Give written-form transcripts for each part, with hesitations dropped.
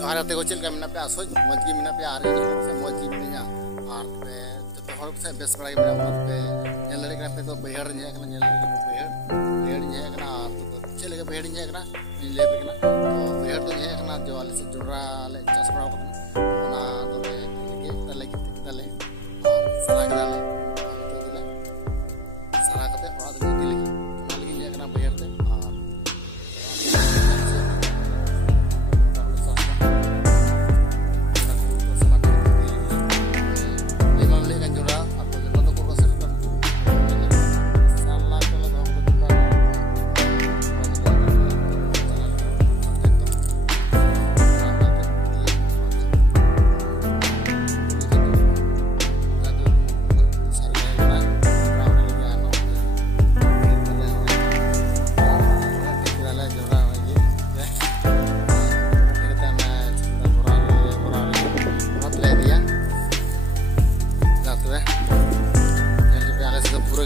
जोहार गाते को चलका मेना पे आसो मज गी मेना पे आरे से मज गी मेना आर पे तो हर से बेस बड़ा मेना मत पे नेल लड़े पे तो बेहड़ नहीं है नेल लड़े बेहड़ नहीं है आर तो चले के बेहड़ नहीं है ले पे तो बेहड़ तो नहीं है जो आले से जुड़ा ले चास बड़ा ना तो के तले सारा के दाले सारा कते और दिले लगी नहीं है बेहड़ ते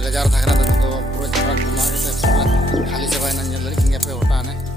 गजार था पूरा जगह घुमा के खाली से भाई नंजल लड़की पे होता है